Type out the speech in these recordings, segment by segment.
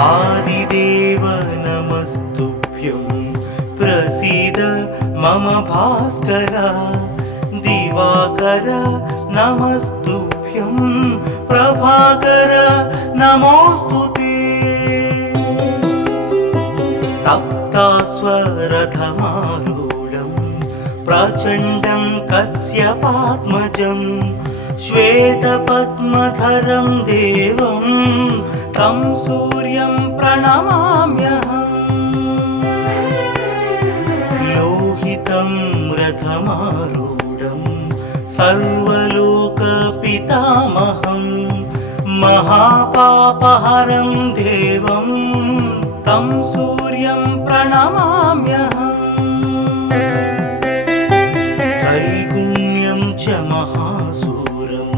आदिदेव नमस्तुभ्यं प्रसीद मम भास्कर दिवाकर नमस्तुभ्यं प्रभाकर नमोस्तुते सप्तास्वरथमारूढं प्रचण्डं कश्यपात्मजं श्वेतपद्मधरं देवं तं सूर्यं प्रणमाम्यहम् लोहितं रथमारूढं सर्वलोकपितामहं महापापहरं देवं तं सूर्यं प्रणमाम्यहम् त्रैगुण्यं च महासूरं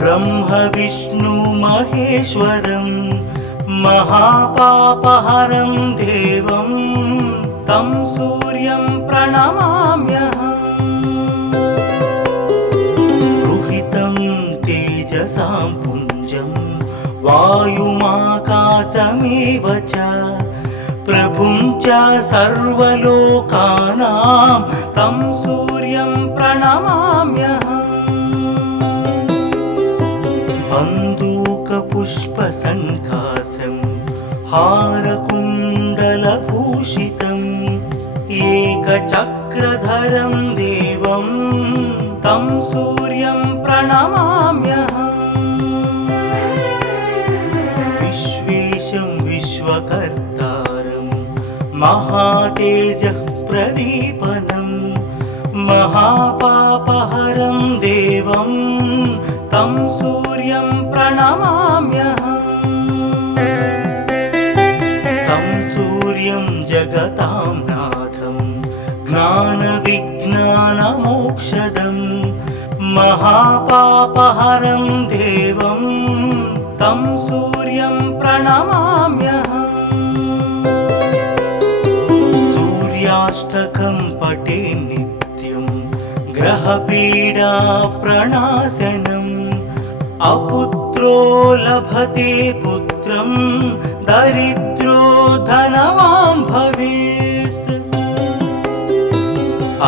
ब्रह्म विष्णु महेश्वरं महापापहरं देवं तं सूर्यं प्रणमाम्यहम् रुहितं तेजसां पुञ्जं वायुमाकाशमेव च प्रभुं च सर्वलोकानां तं सूर्यं प्रणमाम्यहम् बन्दूकपुष्पसङ्काशं हारकुण्डलभूषितम् एकचक्रधरं देवं तं सूर्यं प्रणमाम्यहम् विश्वेशं विश्वकर्तारं महातेजः प्रदीपनं महापापहरं देवं तं सूर्यं प्रणमाम्यहम् तं सूर्यं जगतां नाथं ज्ञानविज्ञानमोक्षदं महापापहरं देवं तं सूर्यं प्रणमाम्यहम् सूर्याष्टकं पठे नित्यं ग्रहपीडाप्रणाशनम् अपुत्रो लभते पुत्रं दरिद्रो धनवान् भवेत्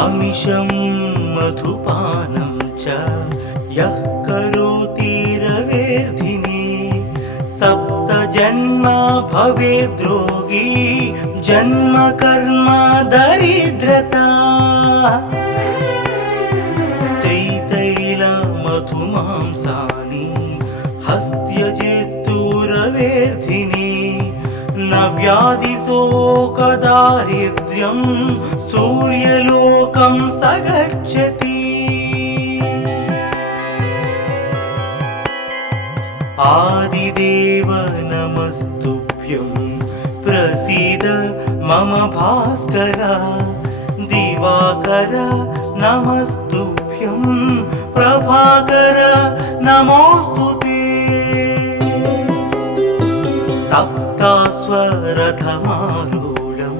अमिषं मधुपानं च यः करोति रवेर्धिने सप्तजन्म भवेद्रोगी जन्म कर्म दरिद्रता त्रितैलमधुमांसानि हस्त्यजेस्तुरवेर्धिने न व्याधिशोकदारिद्र्यं सूर्यलोकं स गच्छति आदिदेव नमस्तुभ्यं प्रसीद मम भास्कर दिवाकर नमस्तुभ्यं प्रभाकर नमोस्तुते सप्तास्वरथमारूढं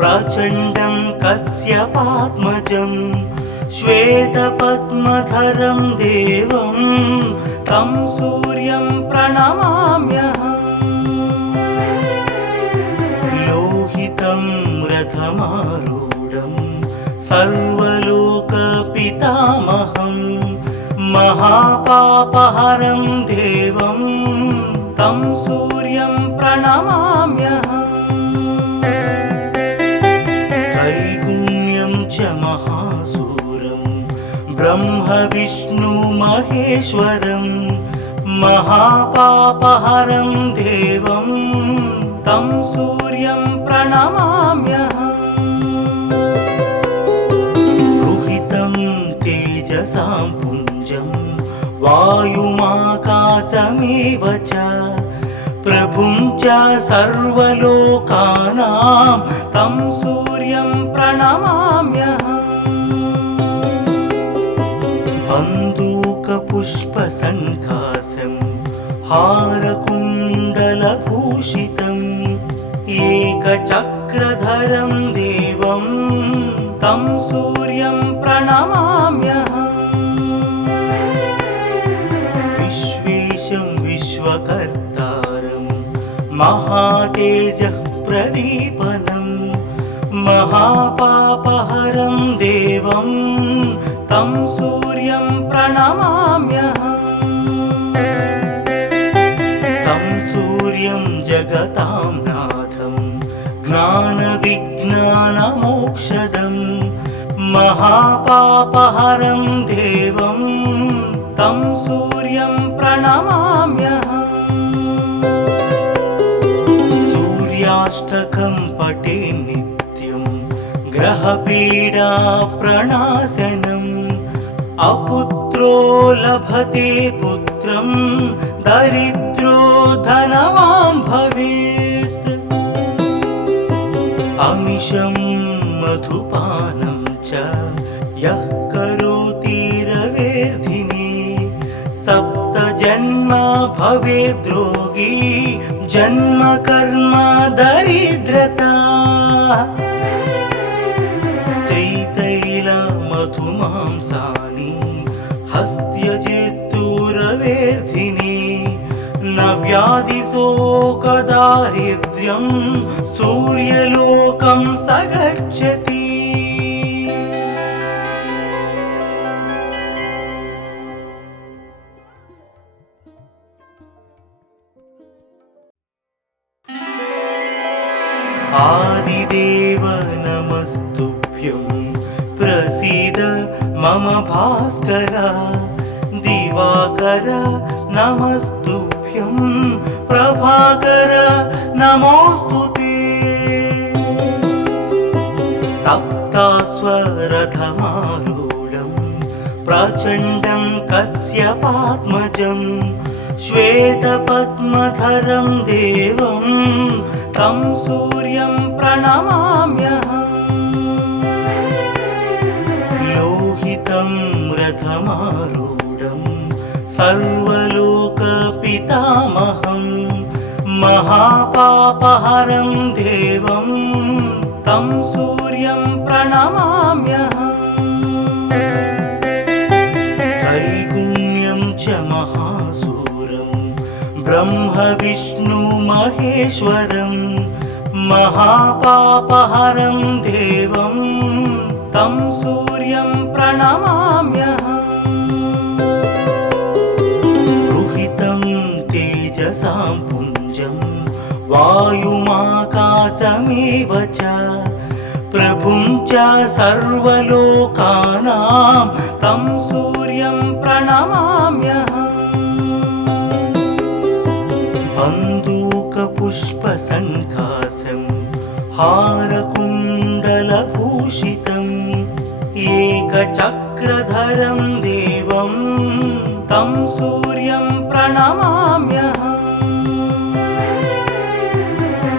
प्रचण्डं कश्यपात्मजं श्वेतपद्मधरं देवं तं सूर्यं प्रणमाम्यहम् लोहितं रथमारूढं सर्वलोकपितामहं महापापहरं देवं तं सूर्यं प्रणमाम्यहम् त्रैगुण्यं च महासूरं ब्रह्म विष्णु महेश्वरं महापापहरं देवं तं सूर्यं प्रणमाम्यहम् रुहितं तेजसां पुञ्जं वायुमाकाशमेव च प्रभुं च सर्वलोकानां तं सूर्यं प्रणमाम्यहम् बन्दूकपुष्पसङ्काशं हारकुण्डलभूषितम् एकचक्रधरं देवं तं सूर्यं प्रणमाम्यहम् विश्वेशं विश्वकर्तारं महातेजः प्रदीपनं महापापहरं देवं तं सूर्यं प्रणमाम्यहम् तं सूर्यं जगतां नाथं ज्ञानविज्ञानमोक्षदं महापापहरं देवं तं सूर्यं प्रणमाम्यहम् सूर्याष्टकं पठे नित्यं ग्रहपीडा प्रणाशनम् अपुत्रो लभते पुत्रं दरिद्रो धनवान् भवेत् अमिषं मधुपानं च यः करोति रवेर्धिने सप्तजन्म भवेद्रोगी जन्म कर्म दरिद्रता त्रितैलमधुमांसानि हस्त्यजेस्तुरवेर्धिने न व्याधिशोकदारिद्र्यं सूर्यलोकं स गच्छति आदिदेव नमस्तुभ्यं प्रसीद मम भास्कर दिवाकर नमस्तुभ्यं प्रभाकर नमोस्तुते सप्तास्वरथमारूढं प्रचण्डं कश्यपात्मजं श्वेतपद्मधरं देवं तं सूर्यं प्रणमाम्यहम् लोहितं रथमारूढं सर्वलोकपितामहं महापापहरं देवं तं सूर्यं प्रणमाम्यहम् त्रैगुण्यं च महासूरं ब्रह्म विष्णु महेश्वरं महापापहरं देवं तं सूर्यं प्रणमाम्यहम् रुहितं तेजसां पुञ्जं वायुमाकाशमेव च प्रभुं च सर्वलोकानां तं सूर्यं प्रणमाम्यहम् बन्दूकपुष्पसङ्काशं हारकुण्डलभूषितम् एकचक्रधरं देवं तं सूर्यं प्रणमाम्यहम्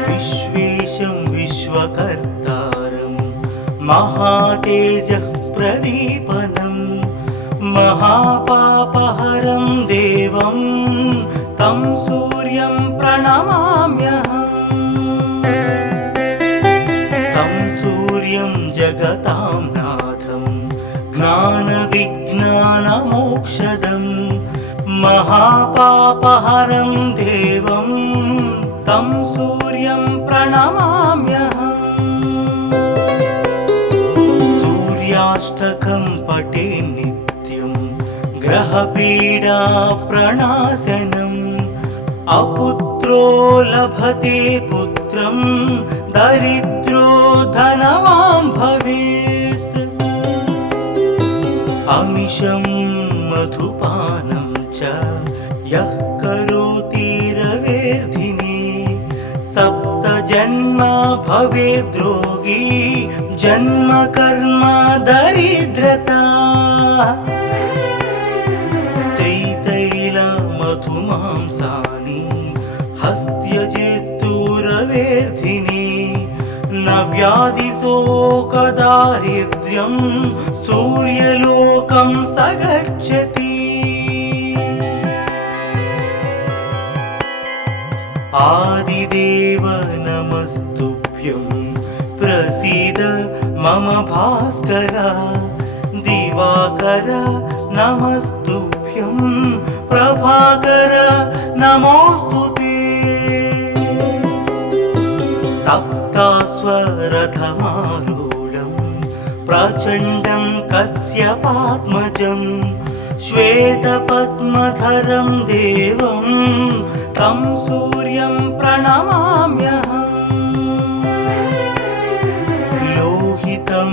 विश्वेशं विश्वकर्तारं महातेजः प्रदीपनं महापापहरं देवं तं सूर्यं प्रणमाम्यहम् तं सूर्यं जगतां नाथं ज्ञानविज्ञानमोक्षदं महापापहरं देवं तं सूर्यं प्रणमाम्यहम् सूर्याष्टकं पठे नित्यं ग्रहपीडा प्रणाशनम् अपुत्रो लभते पुत्रं दरिद्रो धनवान् भवेत् अमिषं मधुपानं च यः करोति रवेर्धिने सप्तजन्म भवेद्रोगी जन्म कर्म दरिद्रता त्रितैलमधुमांसानि हस्त्यजेस्तुरवेर्धिने न व्याधिशोकदारिद्र्यं सूर्यलोकं स गच्छति आदिदेव नमस्तुभ्यं प्रसीद मम भास्कर दिवाकर नमस्तुभ्यं प्रभाकर नमोस्तुते सप्तास्वरथमारूढं प्रचण्डं कश्यपात्मजं श्वेतपद्मधरं देवं तं सूर्यं प्रणमाम्यहम् लोहितं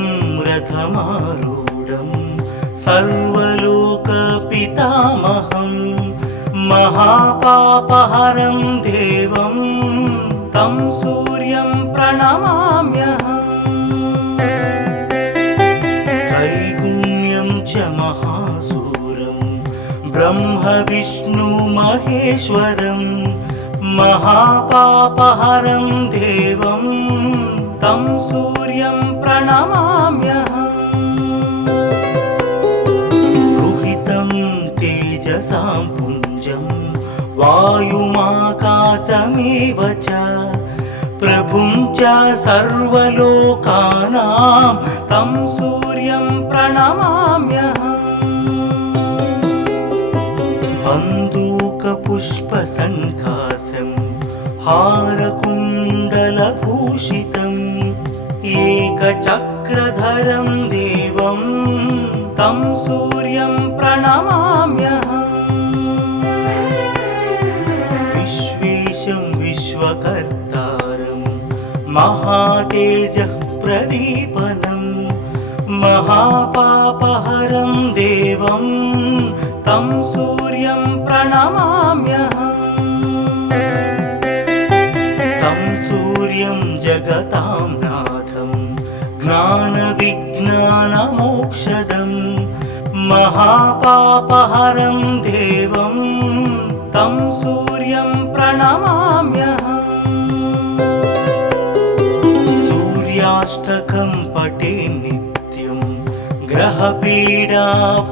रथमारूढं सर्वलोकपितामहं महापापहरं देवं तं सूर्यं प्रणमाम्यहम् त्रैगुण्यं च महासूरं ब्रह्म विष्णु महेश्वरं महापापहरं देवं तं सूर्यं प्रणमाम्यहम् रुहितं तेजसां पुञ्जं वायुमाकाशमेव च प्रभुं च सर्वलोकानां तं सूर्यं प्रणमाम्यहम् बन्दूकपुष्पसङ्काशं हारकुण्डलभूषितम् एकचक्रधरं देवं तं सूर्यं प्रणमाम्यहम् विश्वेशं विश्वकर्तारं महातेजः प्रदीपनं महापापहरं देवं तं सूर्यं प्रणमाम्यहम् तं सूर्यं जगतां नाथं ज्ञानविज्ञानमोक्षदं महापापहरं देवं तं सूर्यं प्रणमाम्यहम् सूर्याष्टकं पठे नित्यं ग्रहपीडा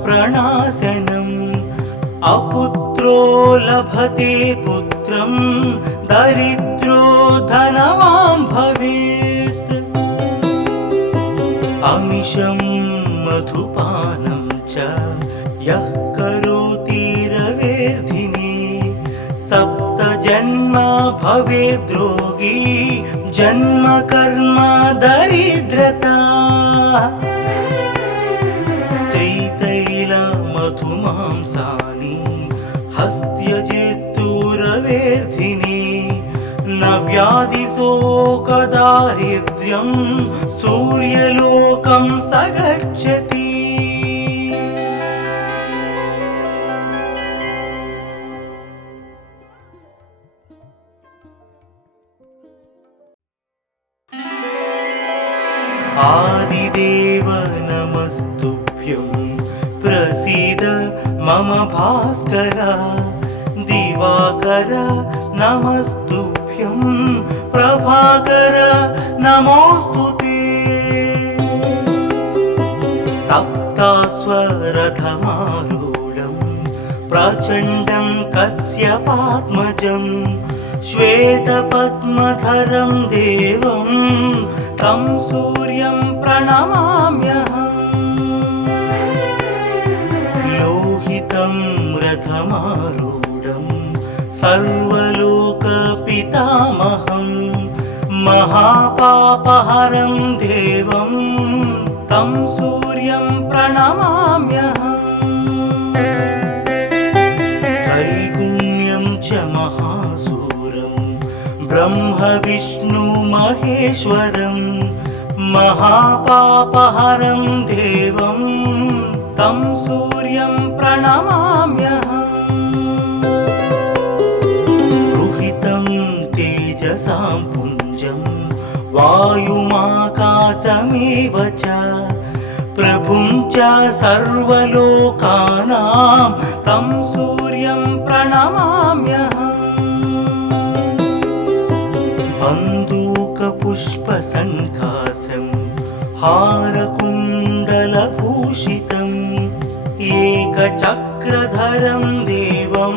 प्रणाशनम् अपुत्रो लभते पुत्रं दरिद्रो धनवान् भवेत् अमिषं मधुपानं च यः करोति रवेर्धिने सप्तजन्म भवेद्रोगी जन्म कर्म दरिद्रता त्रितैलमधुमांसानि हस्त्यजेस्तुरवेर्धिने न व्याधिशोकदारिद्र्यं सूर्यलोकं स गच्छति आदिदेव नमस्तुभ्यं प्रसीद मम भास्कर दिवाकर नमस्तुभ्यं प्रभाकर नमोस्तुते सप्तास्वरथमारूढं प्रचण्डं कश्यपात्मजं श्वेतपद्मधरं देवं तं सूर्यं प्रणमाम्यहम् लोहितं रथमारूढं सर्वलोकपितामहं महापापहरं देवं तं सूर्यं प्रणमाम्यहम् त्रैगुण्यं च महासूरं ब्रह्म विष्णु महेश्वरं महापापहरं देवं तं सूर्यं प्रणमाम्यहम् रुहितं तेजसां पुञ्जं वायुमाकाशमेव च प्रभुं च सर्वलोकानां तं सूर्यं प्रणमाम्यहम् बन्दूकपुष्पसङ्काशं हारकुण्डलभूषितम् एकचक्रधरं देवं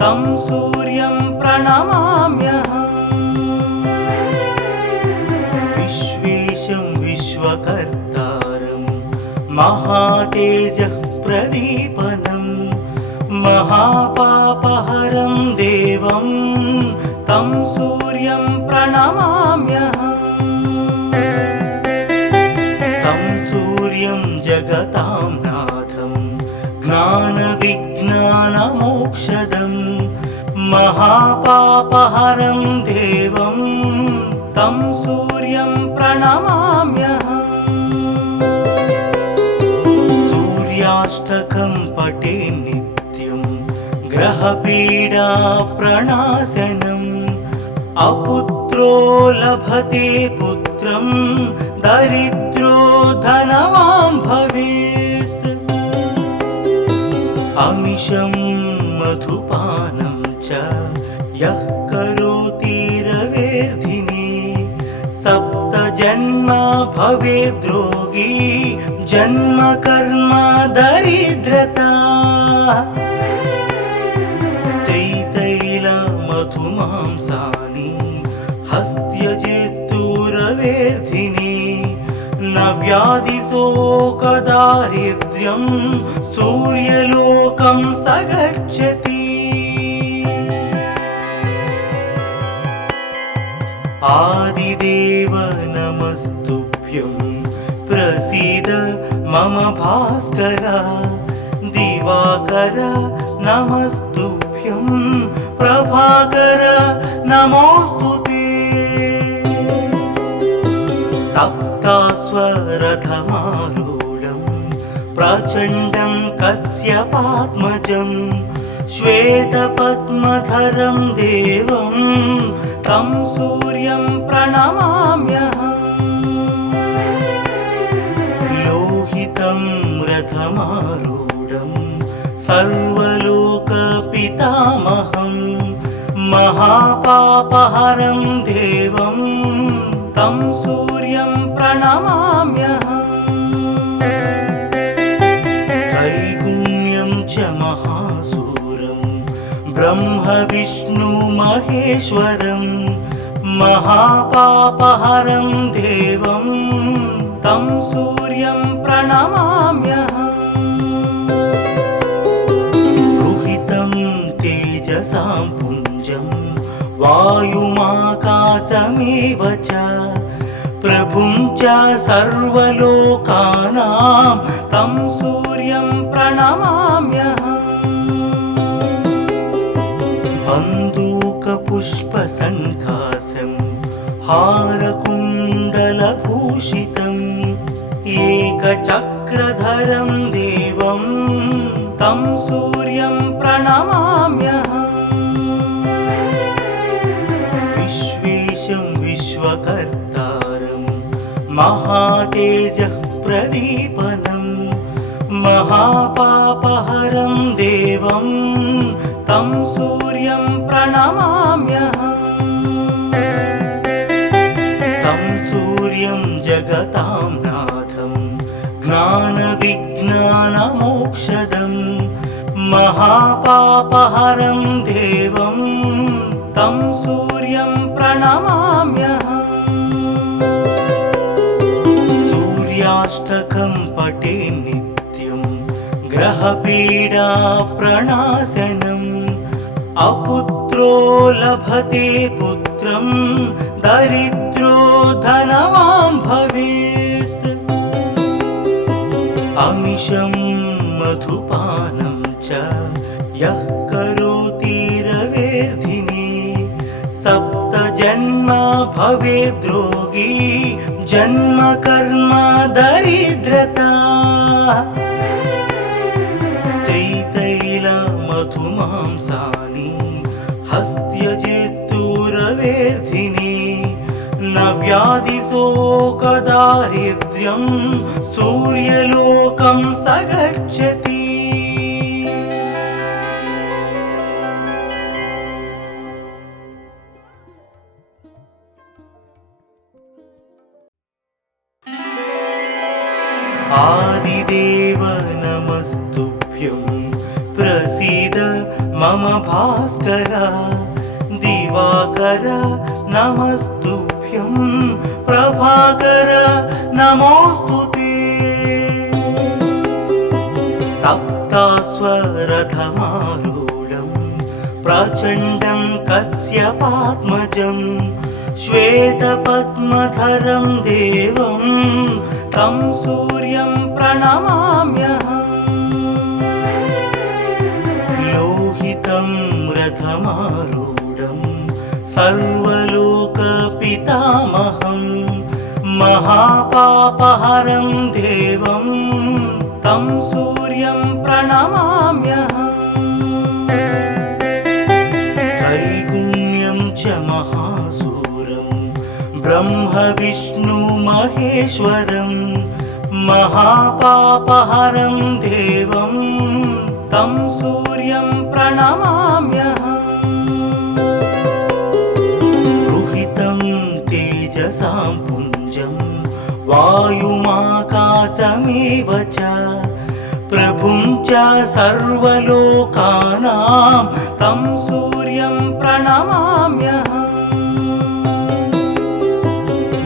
तं सूर्यं प्रणमाम्यहम् विश्वेशं विश्वकर्तारं महातेजः प्रदीपनं महापापहरं देवं तं सूर्यं प्रणमाम्यहम् तं सूर्यं जगतां नाथं ज्ञानविज्ञानमोक्षदं महापापहरं देवं तं सूर्यं प्रणमाम्यहम् सूर्याष्टकं पठे नित्यं ग्रहपीडा प्रणाशनम् अपुत्रो लभते पुत्रं दरिद्रो धनवान् भवेत् अमिषं मधुपानं च यः करोति रवेर्धिने सप्तजन्म भवेद्रोगी जन्म कर्म दरिद्रता त्रितैलमधुमांसानि हस्त्यजेस्तुरवेर्धिने न व्याधिशोकदारिद्र्यं सूर्यलोकं स गच्छति आदिदेव नमस्तुभ्यं प्रसीद मम भास्कर दिवाकर नमस्तुभ्यं प्रभाकर नमोस्तुते सप्तास्वरथमारूढं प्रचण्डं कश्यपात्मजं श्वेतपद्मधरं देवं तं सूर्यं प्रणमाम्यहम् लोहितं रथमारूढं सर्वलोकपितामहं महापापहरं देवं तं सूर्यं प्रणमाम्यहम् त्रैगुण्यं च महासूरं ब्रह्म विष्णु महेश्वरं महापापहरं देवं तं सूर्यं प्रणमाम्यहम् रुहितं तेजसां पुञ्जं वायुमाकाशमेव च प्रभुं च सर्वलोकानां तं सूर्यं प्रणमाम्यहम् बन्दूकपुष्पसङ्कासं हारकुण्डलभूषितम् एकचक्रधरं देवं तं सूर्यं प्रणमाम्यहम् विश्वेशं विश्वकर्तारं महातेजः प्रदीपनं महापापहरं देवं तं सूर्यं प्रणमाम्यहम् तं सूर्यं जगतां नाथं ज्ञानविज्ञानमोक्षदं महापापहरं देवं तं सूर्यं प्रणमाम्यहम् सूर्याष्टकं पठे नित्यं ग्रहपीडा प्रणाशनम् अपुत्रो लभते पुत्रं दरिद्रो धनवान् भवेत् अमिषं मधुपानं च यः करोति रवेर्धिने सप्तजन्म भवेद्रोगी जन्म कर्म दरिद्रता त्रितैलमधुमांसानि हस्त्यजेस्तुरवेर्धिने न व्याधिशोकदारिद्र्यं सूर्यलोकं स गच्छति आदिदेव नमस्तुभ्यं प्रसीद मम भास्कर दिवाकर नमस्तुभ्यं प्रभाकर नमोस्तुते सप्तास्वरथमारूढं प्रचण्डं कश्यपात्मजं श्वेतपद्मधरं देवं तं सूर्यं प्रणमाम्यहम्। लोहितं रथमारूढं सर्वलोकपितामहं महापापहरं देवं तं सूर्यं प्रणमाम्यहम्। त्रैगुण्यं च महासूरं ब्रह्म महेश्वरं महापापहरं देवं तं सूर्यं प्रणमाम्यहम्। रुहितं तेजसां पुञ्जं वायुमाकाशमेव च प्रभुं च सर्वलोकानां तं सूर्यं प्रणमाम्यहम्।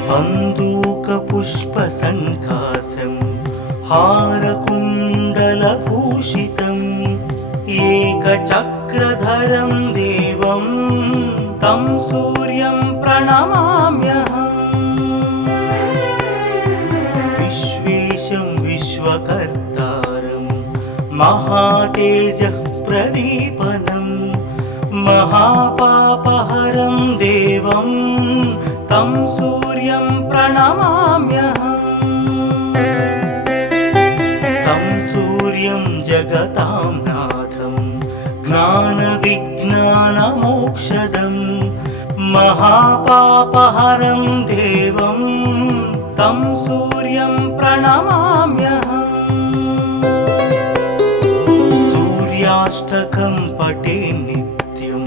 बन्दूकपुष्पसङ्कासं हारकुण्डलभूषितम् एकचक्रधरं देवं तं सूर्यं प्रणमाम्यहम्। विश्वेशं विश्वकर्तारं महातेजः प्रदीपनं महापापहरं देवं तं सूर्यं प्रणमाम्यहम्। तं सूर्यं जगतां नाथं ज्ञानविज्ञानमोक्षदं महापापहरं देवं तं सूर्यं प्रणमाम्यहम्। सूर्याष्टकं पठे नित्यं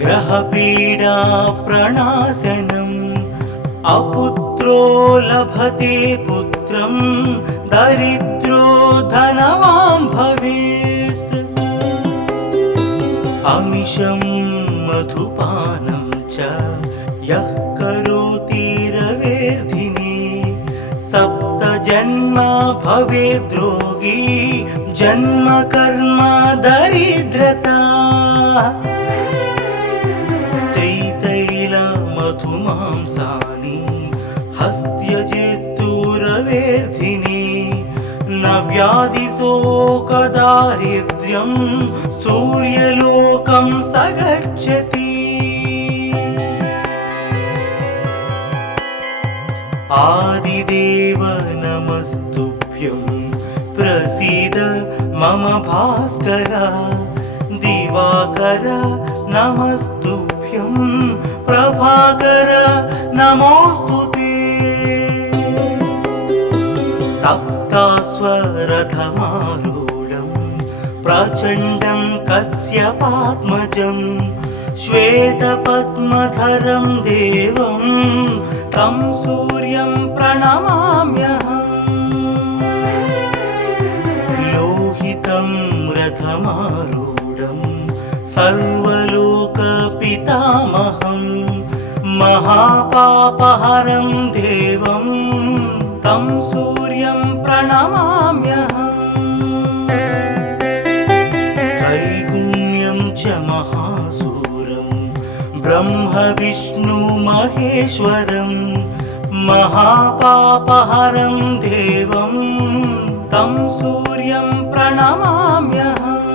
ग्रहपीडा प्रणाशनम् अपुत्रो लभते पुत्रं दरिद्रो धनवान् भवेत्। अमिषं मधुपानं च यः करोति रवेर्धिने सप्तजन्म भवेद्रोगी जन्म कर्म दरिद्रता। त्रितैलमधुमांसानि हस्त्यजेस्तुरवेर्धिने न व्याधिशोकदारिद्र्यं सूर्यलोकं स गच्छति। आदिदेव नमस्तुभ्यं प्रसीद मम भास्कर। दिवाकर नमस्तुभ्यं प्रभाकर नमोऽस्तुते। सप्ताश्वरथमारूढं प्रचण्डं कश्यपात्मजं श्वेतपद्मधरं देवं तं सूर्यं प्रणमाम्यहम्। लोहितं रथमारूढं सर्वलोकपितामहं महापापहरं देवं तं सूर्यं प्रणमाम्यहम्। त्रैगुण्यं च महासूरं ब्रह्म महेश्वरं महापापहरं देवं तं सूर्यं प्रणमाम्यहम्।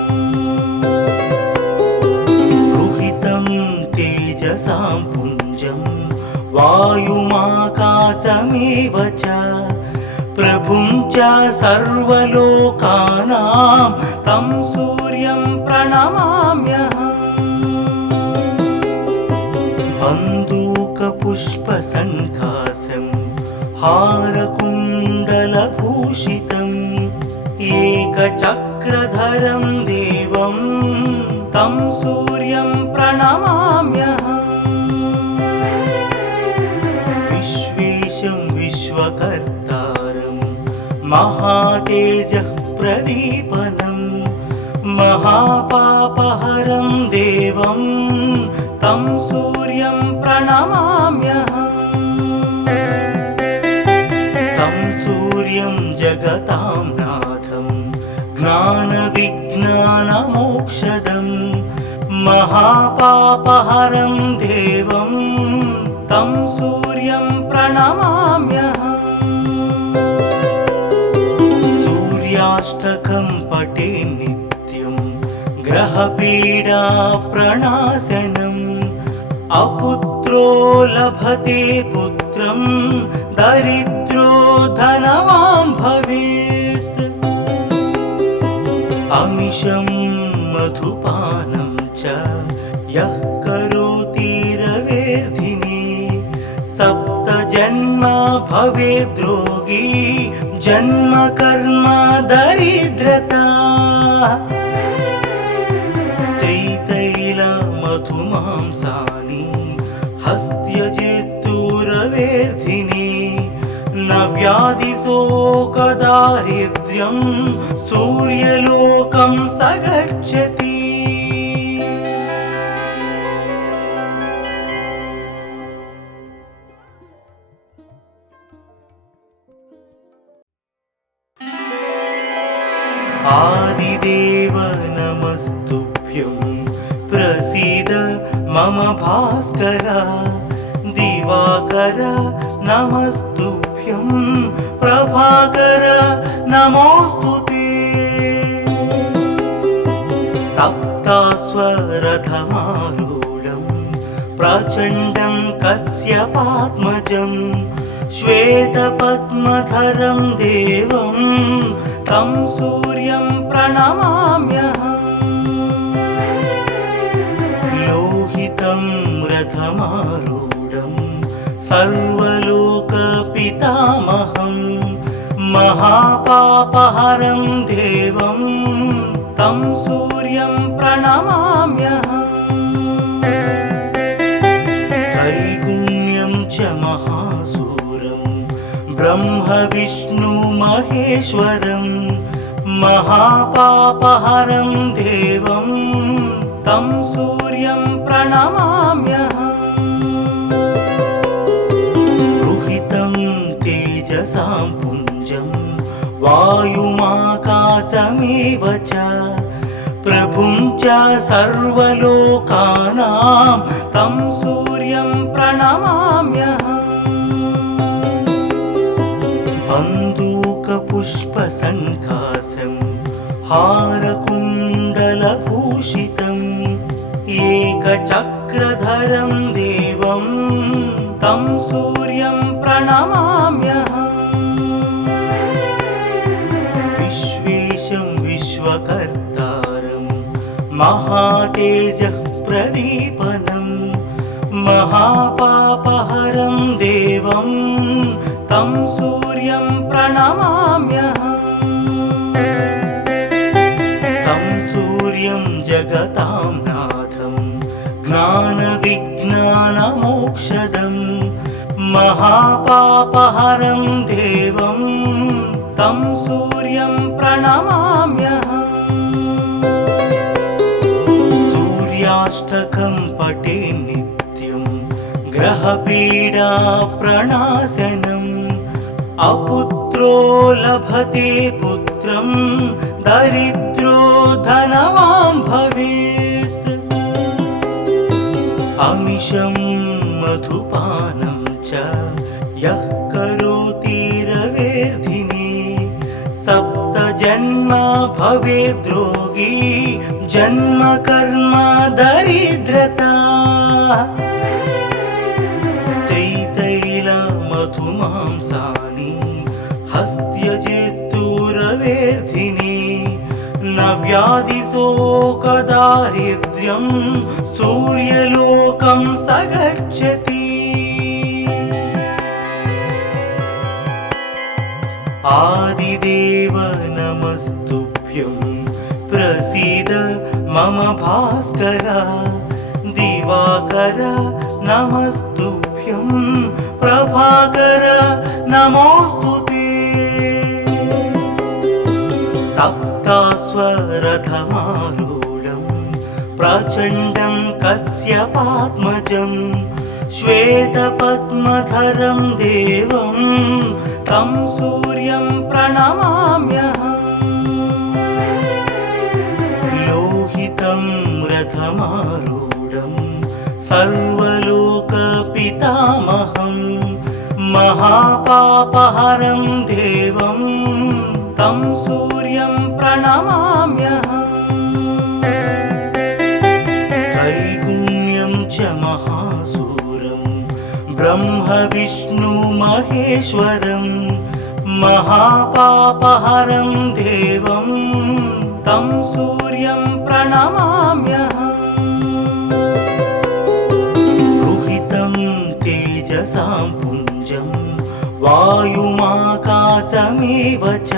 रुहितं तेजसां पुञ्जं वायुमाकाशमेव च प्रभुं च सर्वलोकानां तं सूर्यं प्रणमाम्यहम्। बन्दूकपुष्पसङ्कासं हारकुण्डलभूषितम् एकचक्रधरं देवं तं सूर्यं प्रणमाम्यहम्। विश्वेशं विश्वकर्तारं महातेजः प्रदीपनं महापापहरं देवं तं सूर्यं प्रणमाम्यहम्। तं सूर्यं जगतां नाथं ज्ञानविज्ञानमोक्षदं महापापहरं देवं तं सूर्यं प्रणमाम्यहम् सूर्याष्टकं पठे नित्यं ग्रहपीडा प्रणाशनम् अपुत्रो लभते पुत्रं दरिद्रो धनवान् भवेत् अमिषं मधुपानं च यः करोति रवेर्धिने सप्तजन्म भवेद्रोगी जन्म कर्म दरिद्रता स्त्रीतैलमधुमांसानि हस्त्यजेस्तुरवेर्धिने न व्याधिशोकदारिद्र्यं सूर्यलोकं स गच्छति आदिदेव नमस्तुभ्यं प्रसीद मम भास्कर दिवाकर नमस्तुभ्यं प्रभाकर नमोऽस्तुते सप्तास्वरथमारूढं प्रचण्डं कश्यपात्मजं श्वेतपद्मधरं देवं तं सूर्यं प्रणमाम्यहम् लोहितं रथमारूढं सर्वलोकपितामहं महापापहरं देवं तं सूर्यं प्रणमाम्यहम् त्रैगुण्यं च महासूरं ब्रह्म विष्णु महेश्वरं महापापहरं देवं तं सूर्यं प्रणमाम्यहम् रुहितं तेजसां पुञ्जं वायुमाकाशमेव च प्रभुं च सर्वलोकानां तं सूर्यं प्रणमाम्यहम् बन्दूकपुष्पसङ्कासं हारकुण्डलभूषितम् एकचक्रधरं देवं तं सूर्यं प्रणमाम्यहम् विश्वेशं विश्वकर्तारं महातेजः प्रदीपनं महापापहरं देवं तं सूर्यं प्रणमाम्यहम् तं सूर्यं जगतां नाथं ज्ञानविज्ञानमोक्षदं महापापहरं देवं तं सूर्यं प्रणमाम्यहम् सूर्याष्टकं पठे नित्यं ग्रहपीडा प्रणाशनम् अपुत्रो लभते पुत्रं दरिद्रो धनवान् भवेत् अमिषं मधुपानं च यः करोति रवेर्धिने सप्तजन्म भवेद्रोगी जन्म कर्म दरिद्रता स्त्रीतैलमधुमांसानि हस्त्यजेस्तुरवेर्धिने न व्याधिशोकदारिद्र्यं सूर्यलोकं स गच्छति आदिदेव नमस्तुभ्यं प्रसीद मम भास्कर दिवाकर नमस्तुभ्यं प्रभाकर नमोऽस्तुते सप्तास्वरथमारूढं प्रचण्डं कश्यपात्मजं श्वेतपद्मधरं देवं तं सूर्यं प्रणमाम्यहम् लोहितं रथमा रथमारूढं सर्वलोकपितामहं महापापहरं देवं तं सूर्यं प्रणमाम्यहम् त्रैगुण्यं च महासूरं ब्रह्म विष्णु महेश्वरं महापापहरं देवं तं सूर्यं प्रणमाम्यहम् रुहितं तेजसां पुञ्जं वायुमाकाशमेव च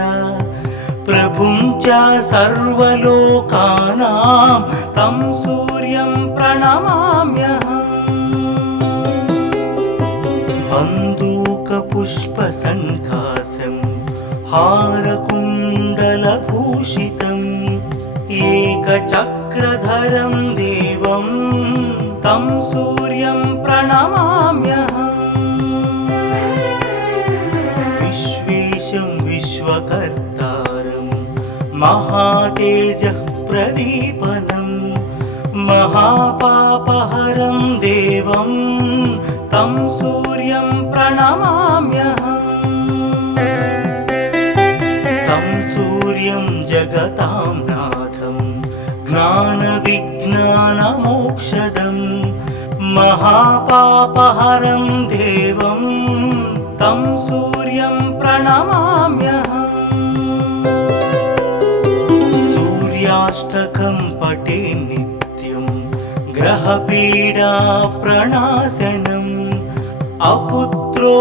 प्रभुं च सर्वलोकानां तं सूर्यं प्रणमाम्यहम् बन्दूकपुष्पसङ्कासं हारकुण्डलभूषितम् एकचक्रधरं देवं तं सूर्यं प्रणमाम्यहम् विश्वेशं विश्वकर्तारं महातेजः प्रदीपनं महापापहरं देवं तं सूर्यं प्रणमाम्यहम् तं सूर्यं जगतां नाथं ज्ञानविज्ञानमोक्षदं महापापहरं देवं तं सूर्यं प्रणमाम्यहम् सूर्याष्टकं पठे नित्यं ग्रहपीडा प्रणाशनम् अपुत्रो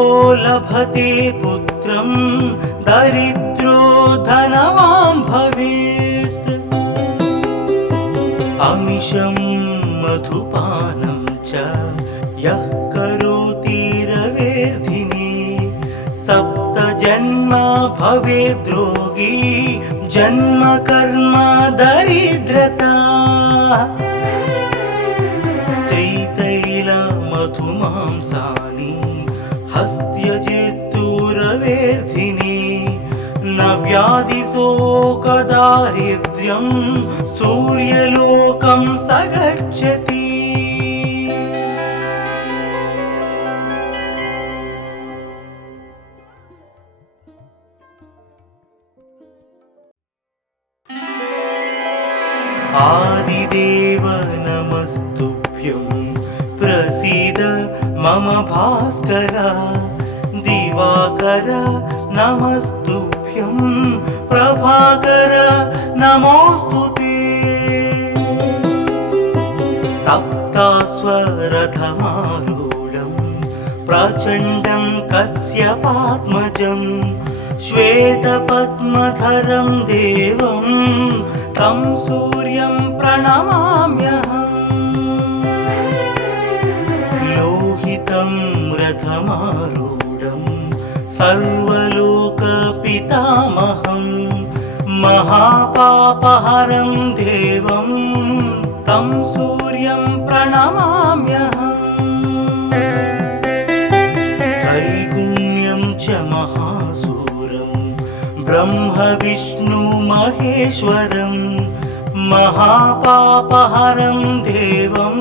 लभते पुत्रं दरिद्रो धनवान् भवेत् अमिषं मधुपानं च यः करोति रवेर्धिने सप्तजन्म भवेद्रोगी जन्म कर्म दरिद्रता त्रितैलमधुमांसानि हस्त्यजेस्तुरवेर्धिने न व्याधिशोकदारिद्र्यं सूर्यलोकं स गच्छति आदिदेव नमस्तुभ्यं प्रसीद मम भास्कर दिवाकर नमस्तुभ्यं प्रभाकर नमोस्तुते सप्तास्वरथमारूढं प्रचण्डं कश्यपात्मजं श्वेतपद्मधरं देवं तं सूर्यं प्रणमाम्यहम् लोहितं रथमारूढं सर्वलोकपितामहं महापापहरं देवं तं सूर्यं प्रणमाम्यहम् त्रैगुण्यं च महासूरं ब्रह्म विष्णु महेश्वरं महापापहरं देवं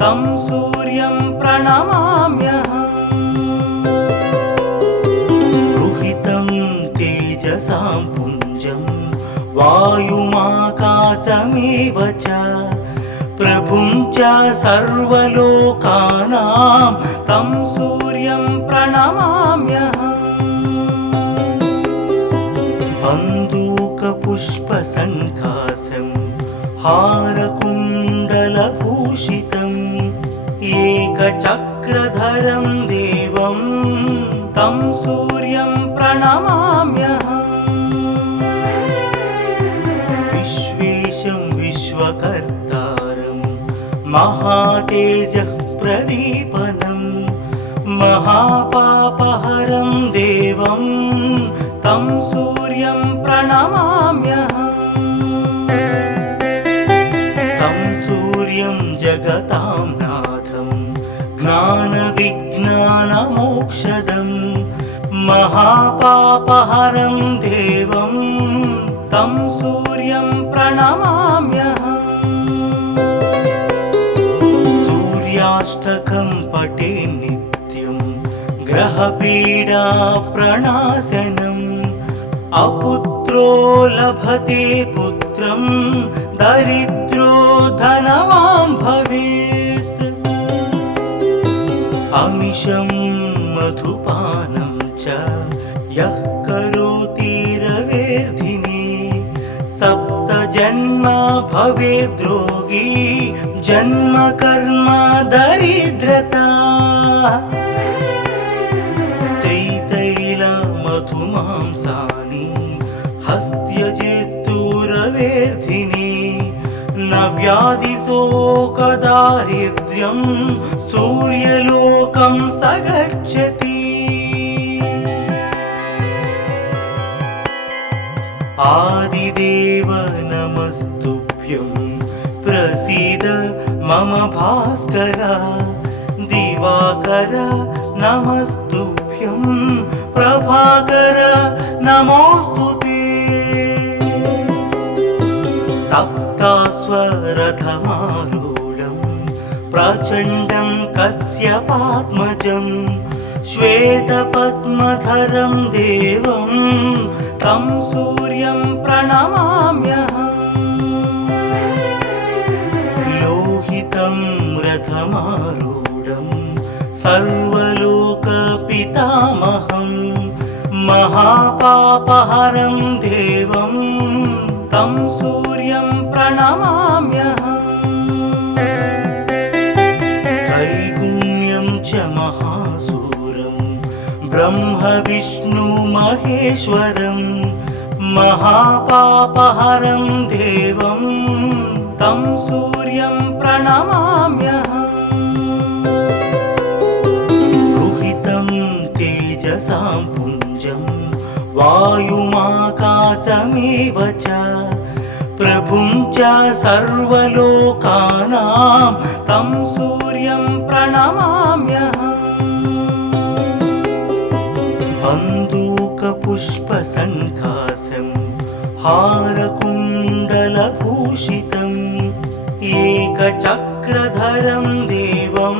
तं सूर्यं प्रणमाम्यहम् रुहितं तेजसां पुञ्जं वायुमाकाशमेव च प्रभुं च सर्वलोकानां तं सूर्यं प्रणमाम्यहम् बन्दूकपुष्पसङ्कासं हारकुण्डलभूषितम् एकचक्रधरं देवं तं सूर्यं प्रणमाम्यहम् विश्वेशं विश्वकर्तारं महातेजः प्रदीपनं महापापहरं देवं तं सूर्यं प्रणमाम्यहम् तं सूर्यं जगतां नाथं ज्ञानविज्ञानमोक्षदं महापापहरं देवं तं सूर्यं प्रणमाम्यहम् सूर्याष्टकं पठे नित्यं ग्रहपीडा प्रणाशनम् अपुत्रो लभते पुत्रं दरिद्रो धनवान् भवेत् अमिषं मधुपानं च यः करोति रवेर्धिने सप्तजन्म भवेद्रोगी जन्म कर्म दरिद्रता मधुमांसानि हस्त्यजेस्तुरवेर्धिने न व्याधिशोकदारिद्र्यं सूर्यलोकं स गच्छति आदिदेव नमस्तुभ्यं प्रसीद मम भास्कर दिवाकर नमस्तुभ्यं प्रभाकर नमोस्तुते सप्तास्वरथमारूढं प्रचण्डं कश्यपात्मजं श्वेतपद्मधरं देवं तं सूर्यं प्रणमाम्यहम् लोहितं रथमारूढं सर्वलोकपितामहं महापापहरं देवं तं सूर्यं प्रणमाम्यहम् त्रैगुण्यं च महासूरं ब्रह्मविष्णुमहेश्वरं महापापहरं देवं तं सूर्यं प्रणमाम्यहम् तेजसां पुञ्जं वायुमाकाशमेव च प्रभुं च सर्वलोकानां तं सूर्यं प्रणमाम्यहम् बन्दूकपुष्पसङ्काशं हारकुण्डलभूषितम् एकचक्रधरं देवं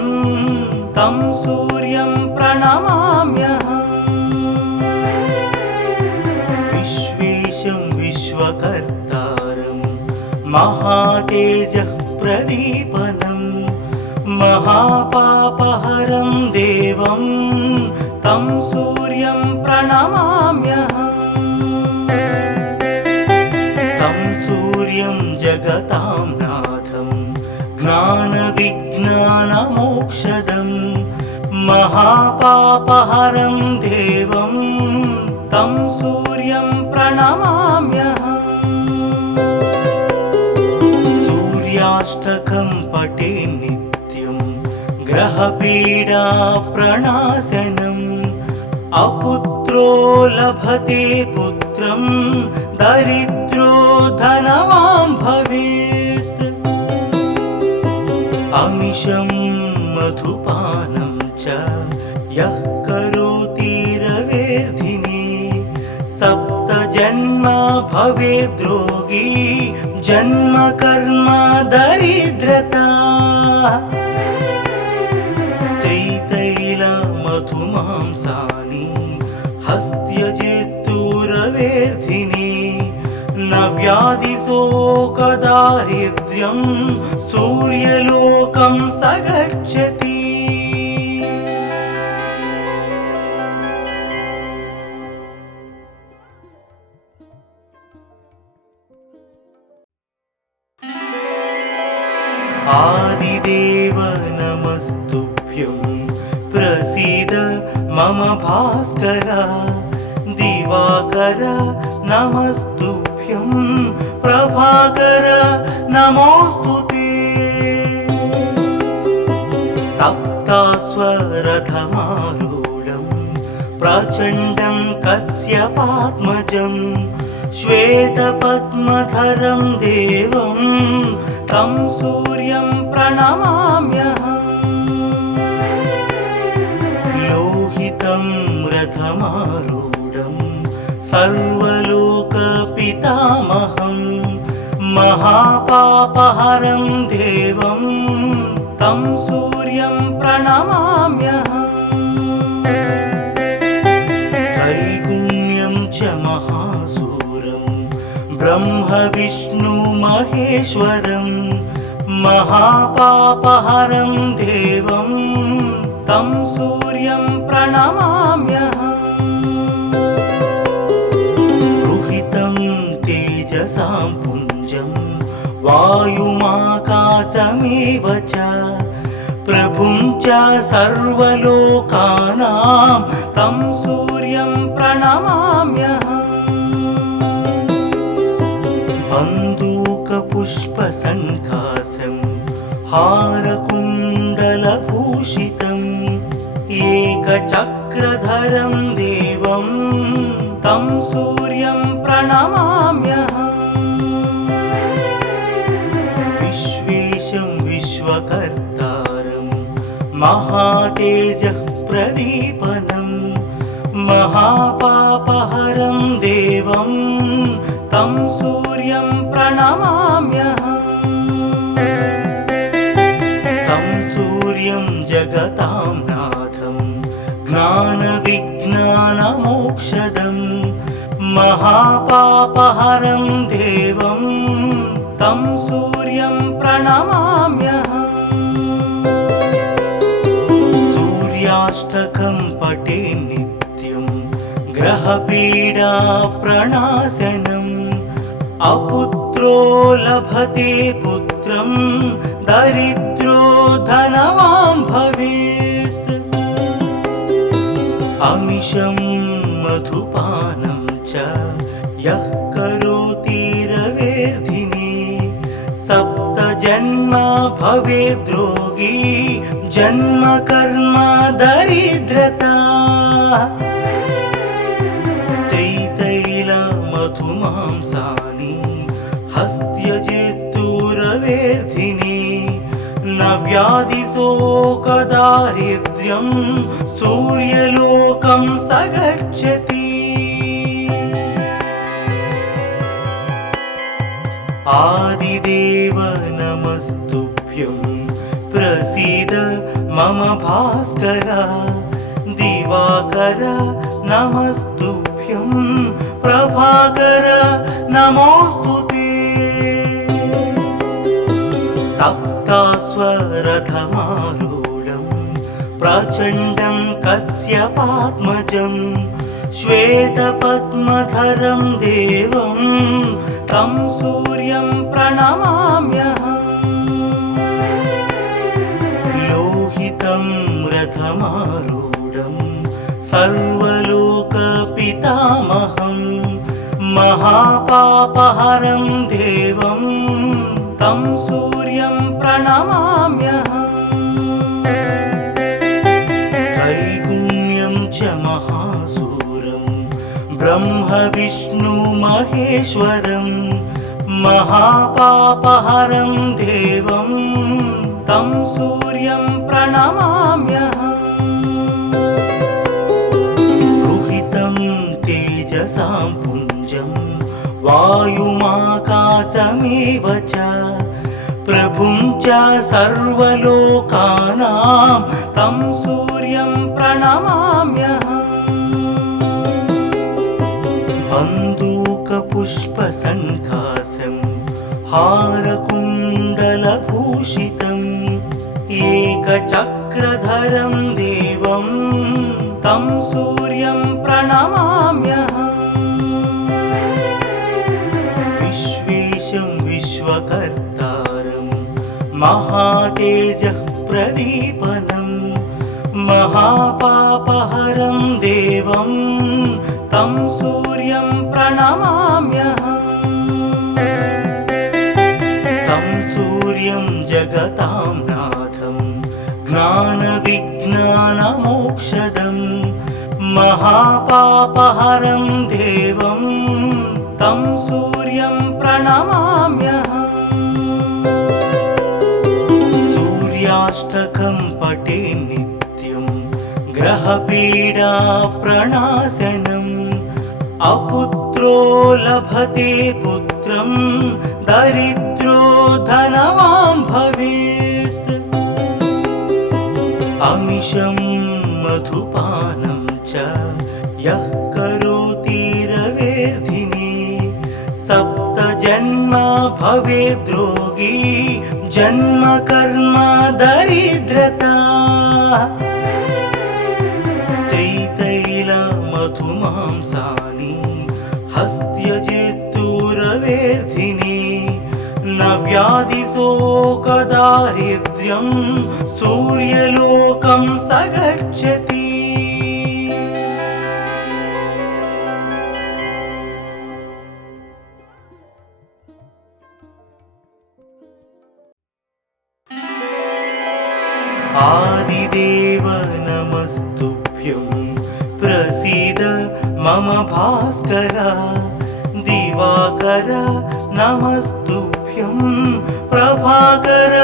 तं सूर्यं प्रणमाम्यहम् विश्वेशं विश्वकर्तारं महातेजः प्रदीपनं महापापहरं देवं तं सूर्यं प्रणमाम्यहम् तं सूर्यं जगतां नाथं ज्ञानविज्ञानमोक्षदं महापापहरं देवं तं सूर्यं प्रणमाम्यहम् सूर्याष्टकं पठे नित्यं ग्रहपीडा प्रणाशनम् अपुत्रो लभते पुत्रं दरिद्रो धनवान् भवेत् अमिषं मधुपानं च यः करोति रवेर्धिने सप्तजन्म भवेद्रोगी जन्म कर्म दरिद्रता मधुमांसानि हस्त्यजेस्तुरवेर्धिने न व्याधिशोकदारिद्र्यं सूर्यलोकं स गच्छति आदिदेव नमस्तुभ्यं प्रसीद मम भास्कर दिवाकर नमस्तुभ्यं प्रभाकर नमोस्तुते सप्तास्वरथमारूढं प्रचण्डं कश्यपात्मजं श्वेतपद्मधरं देवं तं सूर्यं प्रणमाम्यहम् लोहितं रथमारूढं सर्वलोकपितामहं महापापहरं देवं तं सूर्यं प्रणमाम्यहम् त्रैगुण्यं च महासूरं ब्रह्म विष्णु महेश्वरं महापापहरं देवं तं सूर्यं प्रणमाम्यहम् रुहितं तेजसां पुञ्जं वायुमाकाशमेव च प्रभुं च सर्वलोकानां तं सूर्यं प्रणमाम्यहम् बन्दूकपुष्पसङ्कासं हारकुण्डलभूषितम् एकचक्रधरं देवं तं सूर्यं प्रणमाम्यहम् विश्वेशं विश्वकर्तारं महातेजः प्रदीपनं महापापहरं देवं तं सूर्यं प्रणमाम्यहम् तं सूर्यं जगतां नाथं ज्ञानविज्ञानमोक्षदं महापापहरं देवं तं सूर्यं प्रणमाम्यहम् सूर्याष्टकं पठे नित्यं ग्रहपीडा प्रणाशनम् अपुत्रो लभते पुत्रं दरिद्रो धनवान् भवेत् अमिषं मधुपानं च यः करोति रवेर्धिने सप्तजन्म भवेद्रोगी जन्म कर्म दरिद्रता त्रितैलमधुमांसानि हस्त्यजेस्तुरवेर्धिने न व्याधिशोकदारिद्र्यं सूर्यलोकं स गच्छति आदिदेव नमस्तुभ्यं प्रसीद मम भास्कर दिवाकर नमस्तुभ्यं प्रभाकर नमोस्तुते सप्तास्वरथमारूढं प्रचण्डं कश्यपात्मजं श्वेतपद्मधरं देवं तं सूर्यं प्रणमाम्यहम् लोहितं रथमारूढं सर्वलोकपितामहं महापापहरं देवं तं सूर्यं प्रणमाम्यहम् त्रैगुण्यं च महासूरं ब्रह्म विष्णु महेश्वरं महापापहरं देवं तं सूर्यं प्रणमाम्यहम् रुहितं तेजसां पुञ्जं वायुमाकाशमेव च प्रभुं च सर्वलोकानां तं सूर्यं प्रणमाम्यहम् बन्दूकपुष्पसङ्कासं हारकुण्डलभूषितम् एकचक्रधरं देवं तं सूर्यं प्रणमाम्यहम् विश्वेशं विश्वकर्तारं महातेजः प्रदीपनं महापापहरं देवं तं सूर्यं प्रणमाम्यहम् तं सूर्यं जगतां नाथं ज्ञानविज्ञानमोक्षदं महापापहरं देवं तं सूर्यं प्रणमाम्यहम् सूर्याष्टकं पठे नित्यं ग्रहपीडा प्रणाशनम् अपुत्रो लभते पुत्रं दरिद्रो धनवान् भवेत् अमिषं मधुपानं च यः करोति रवेर्धिने सप्तजन्मा भवेद्रोगी जन्म कर्म दरिद्रता त्रितैलमधुमांसानि हस्त्यजेस्तुरवेर्धिने न व्याधिशोकदारिद्र्यं सूर्यलोकं स गच्छति आदिदेव नमस्तुभ्यं प्रसीद मम भास्कर दिवाकर नमस्तुभ्यं प्रभाकर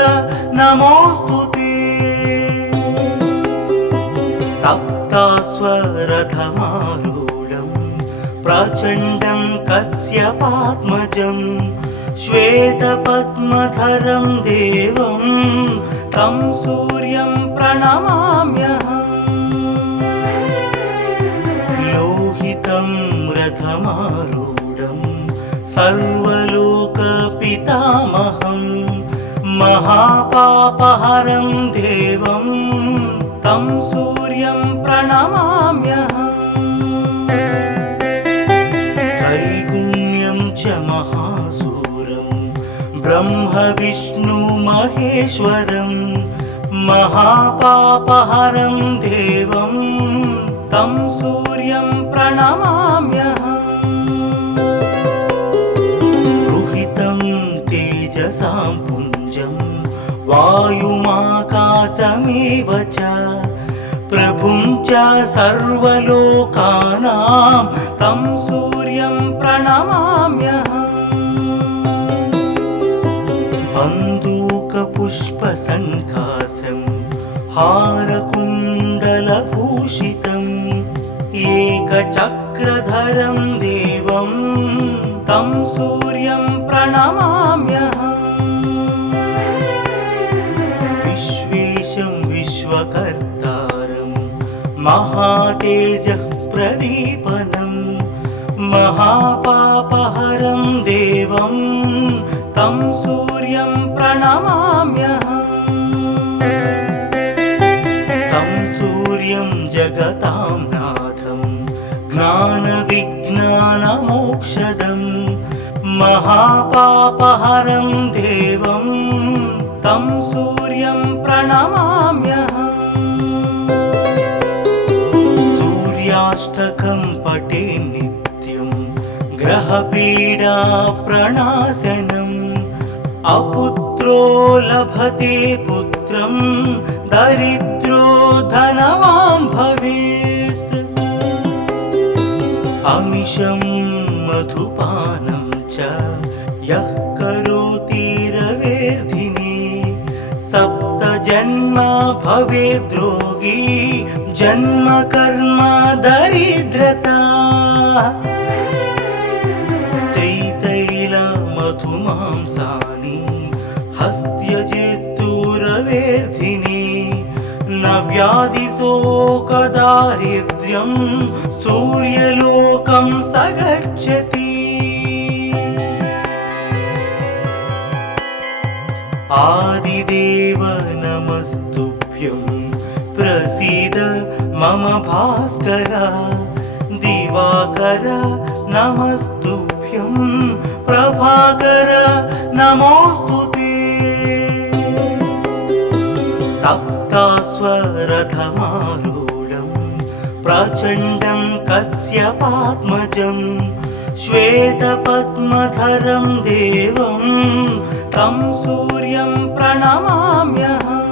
नमोस्तुते सप्तास्वरथमारूढं प्रचण्डं कश्यपात्मजं श्वेतपद्मधरं देवं तं सूर्यं प्रणमाम्यहम् लोहितं रथमारूढं सर्वलोकपितामहं महापापहरं देवं तं सूर्यं प्रणमाम्यहम् त्रैगुण्यं च महासूरं ब्रह्म विष्णु महेश्वरं महापापहरं देवं तं सूर्यं प्रणमाम्यहम् रुहितं तेजसां पुञ्जं वायुमाकाशमेव च प्रभुं च सर्वलोकानां तं सूर्यं प्रणमाम्यहम् बन्दूकपुष्पसङ्कासं हारकुण्डलभूषितम् एकचक्रधरं देवं तं सूर्यं प्रणमाम्यहम् विश्वेशं विश्वकर्तारं महातेजः प्रदीपनं महापापहरं देवं तं सूर्यं प्रणमाम्यहम् तं सूर्यं जगतां नाथं ज्ञानविज्ञानमोक्षदं महापापहरं देवं तं सूर्यं प्रणमाम्यहम् सूर्याष्टकं पठे नित्यं ग्रहपीडा प्रणाशनम् अपुत्रो लभते पुत्रं दरिद्रो धनवान् भवेत् अमिषं मधुपानं च यः करोति रवेर्धिने सप्तजन्मा भवेद्रोगी जन्म कर्म दरिद्रता त्रितैलमधुमांसानि हस्त्यजेस्तुरवेर्धिने न व्याधिशोकदारिद्र्यं सूर्यलोकं स गच्छति आदिदेव नमस्तुभ्यं प्रसीद मम भास्कर दिवाकर नमस्तुभ्यं प्रभाकर नमोस्तुते सप्तास्वरथमारूढं प्रचण्डं कश्यपात्मजं श्वेतपद्मधरं देवं तं सूर्यं प्रणमाम्यहम्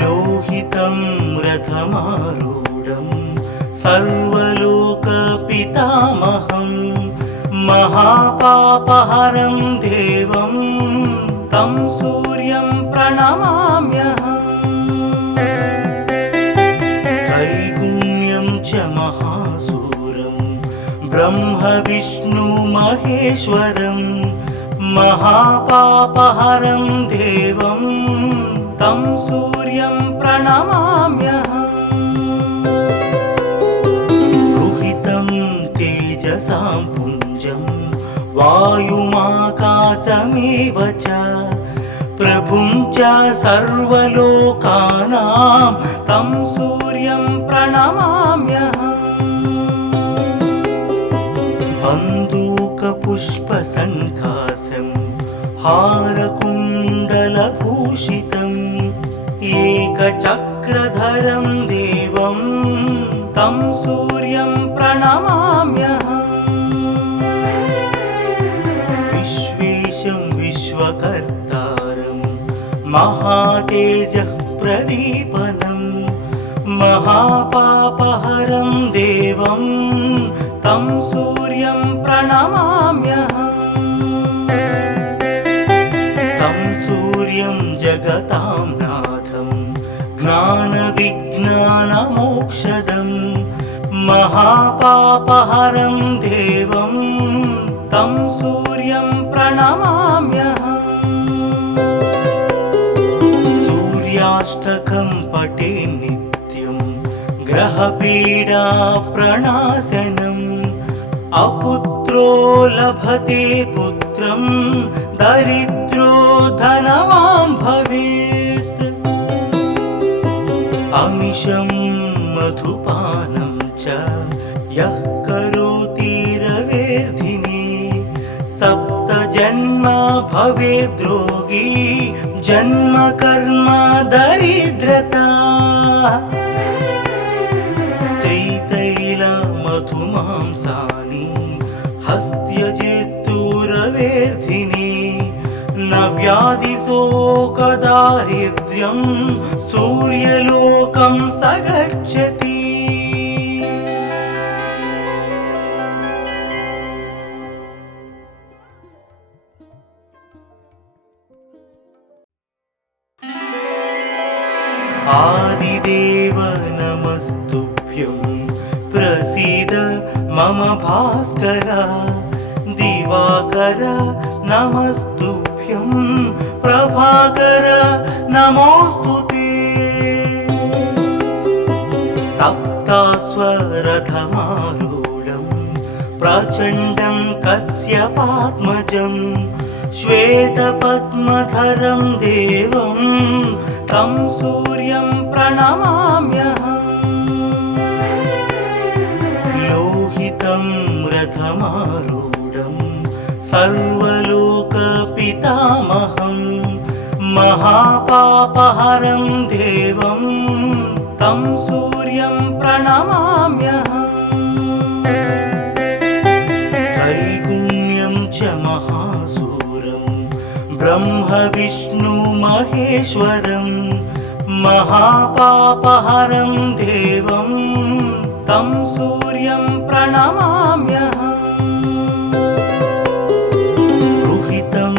लोहितं रथमारूढं सर्वलोकपितामहं महापापहरं देवं तं सूर्यं प्रणमाम्यहम् त्रैगुण्यं च महासूरं ब्रह्म विष्णु महेश्वरं महापापहरं देवं तं सूर्यं प्रणमाम्यहम् रुहितं तेजसां पुञ्जं वायुमाकाशमेव च प्रभुं च सर्वलोकानां तं सूर्यं प्रणमाम्यहम् बन्दूकपुष्पसङ्कासं हारकुण्डलभूषितम् एकचक्रधरं देवं तं सूर्यं प्रणमाम्यहम् विश्वेशं विश्वकर्तारं महातेजः प्रदीपनं महापापहरं देवं तं सूर्यं प्रणमाम्यहम् तं सूर्यं जगतां नाथं ज्ञानविज्ञानमोक्षदं महापापहरं देवं तं सूर्यं प्रणमाम्यहम् सूर्याष्टकं पठे नित्यं ग्रहपीडा प्रणाशनम् अपुत्रो लभते पुत्रं दरिद्रो धनवान् भवेत् अमिषं मधुपानं च यः करोति रवेर्धिने सप्तजन्म भवेद्रोगी जन्म कर्म दरिद्रता त्रितैलमधुमांसानि हस्त्यजेस्तुरवेर्धिने न व्याधिशोकदारिद्र्यं सूर्यलोकं स गच्छति आदिदेव नमस्तुभ्यं प्रसीद मम भास्कर दिवाकर नमस्तुभ्यं प्रभाकर नमोस्तुते सप्तास्वरथमारूढं प्रचण्डं कश्यपात्मजं श्वेतपद्मधरं देवं तं सूर्यं प्रणमाम्यहम् लोहितं रथमारूढं सर्वलोकपितामहं महापापहरं देवं तं सूर्यं प्रणमाम्यहम् त्रैगुण्यं च महासूरं ब्रह्म महेश्वरं महापापहरं देवं तं सूर्यं प्रणमाम्यहम् रुहितं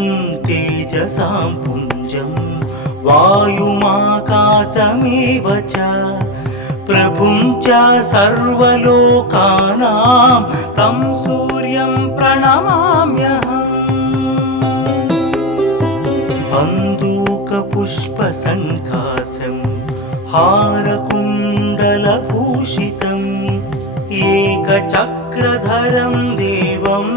तेजसां पुञ्जं वायुमाकाशमेव च प्रभुं च सर्वलोकानां तं सूर्यं प्रणमाम्यहम् बन्दूकपुष्पसङ्कासं हारकुण्डलभूषितम् एकचक्रधरं देवं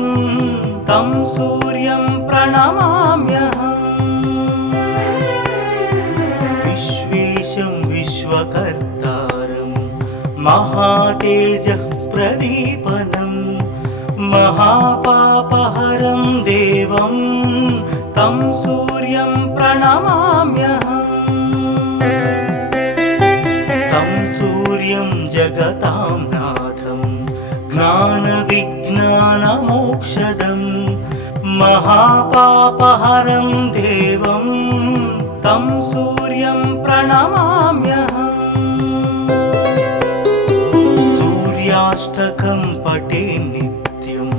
तं सूर्यं प्रणमाम्यहम् विश्वेशं विश्वकर्तारं महातेजः प्रदीपनं महापापहरं देवं तं सूर्यं प्रणमाम्यहम् तं सूर्यं जगतां नाथं ज्ञानविज्ञानमोक्षदं महापापहरं देवं तं सूर्यं प्रणमाम्यहम् सूर्याष्टकं पठे नित्यं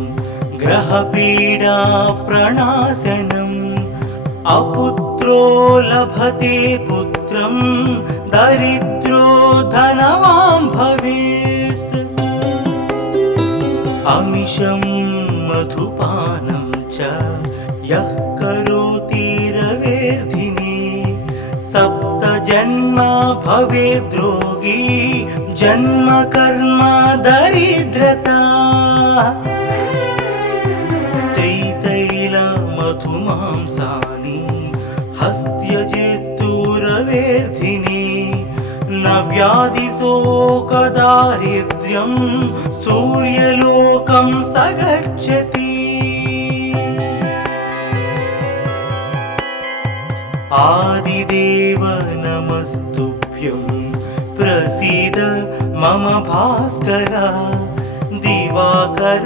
ग्रहपीडा प्रणाशनम् अपुत्रो लभते पुत्रं दरिद्रो धनवान् भवेत् अमिषं मधुपानं च यः करोति रवेर्धिने सप्त जन्म भवेद्रोगी जन्म कर्म दरिद्रता त्रितैल मधुमांसानि हस्त्यजेस्तुरवेर्धिनि न व्याधिशोकदारिद्र्यं सूर्यलोकं स गच्छति आदिदेव नमस्तुभ्यं प्रसीद मम भास्कर दिवाकर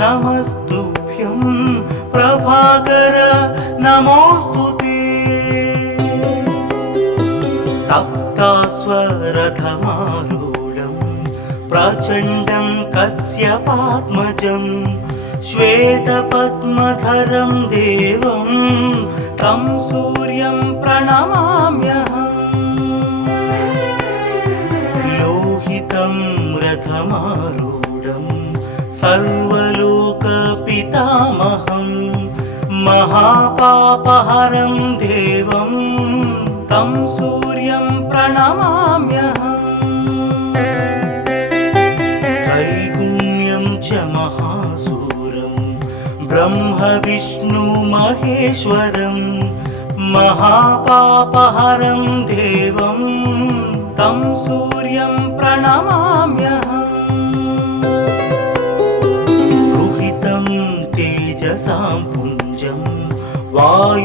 नमस्तुभ्यं प्रभाकर नमोस्तुते सप्तास्वरथमारूढं प्रचण्डं कश्यपात्मजं श्वेतपद्मधरं देवं तं सूर्यं प्रणमाम्यहम् लोहितं रथमारूढं सर्वलोकपितामहं महापापहरं देवं तं सूर्यं प्रणमाम्यहम् त्रैगुण्यं च महासूरं ब्रह्म विष्णु महेश्वरं महापापहरं देवं तं सूर्यं प्रणमाम्यहम् रुहितं तेजसां पुञ्जं वायुमाकाशमेव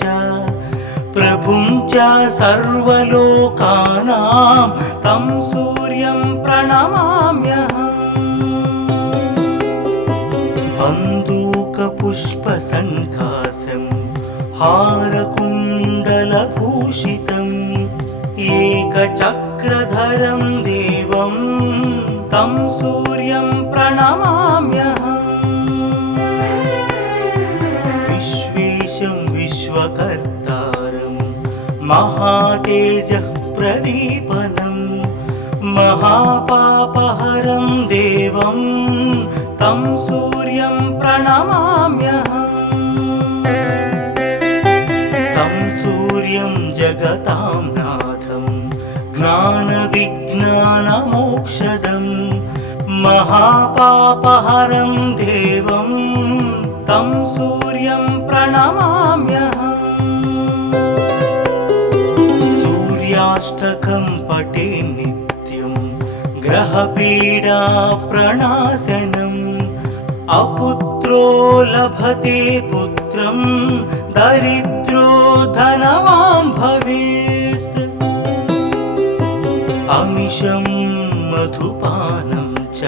च प्रभुं च सर्वलोकानां तं सूर्यं प्रणमाम्यहम् बन्दूकपुष्पसङ्कासं हारकुण्डलभूषितम् एकचक्रधरं देवं तं सूर्यं प्रणमाम्यहम् विश्वेशं विश्वकर्तारं महातेजः प्रदीपनं महापापहरं देवं तं सूर्यं प्रणमाम्यहम् तं सूर्यं जगतां नाथं ज्ञानविज्ञानमोक्षदं महापापहरं देवं तं सूर्यं प्रणमाम्यहम् सूर्याष्टकं पठे नित्यं ग्रहपीडा प्रणाशनम् अपुत्रो लभते पुत्रं दरिद्रो धनवान् भवेत् अमिषं मधुपानं च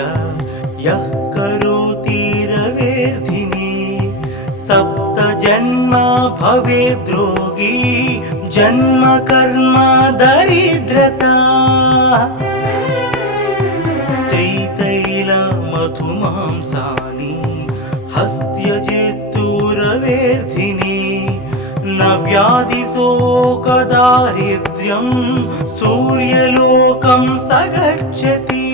यः करोति रवेर्धिने सप्तजन्म भवेद्रोगी जन्म कर्म दरिद्रता त्रितैल मधुमांसानि हस्त्यजेस्तुरवेर्धिनि न व्याधिशोकदारिद्र्यं सूर्यलोकं स गच्छति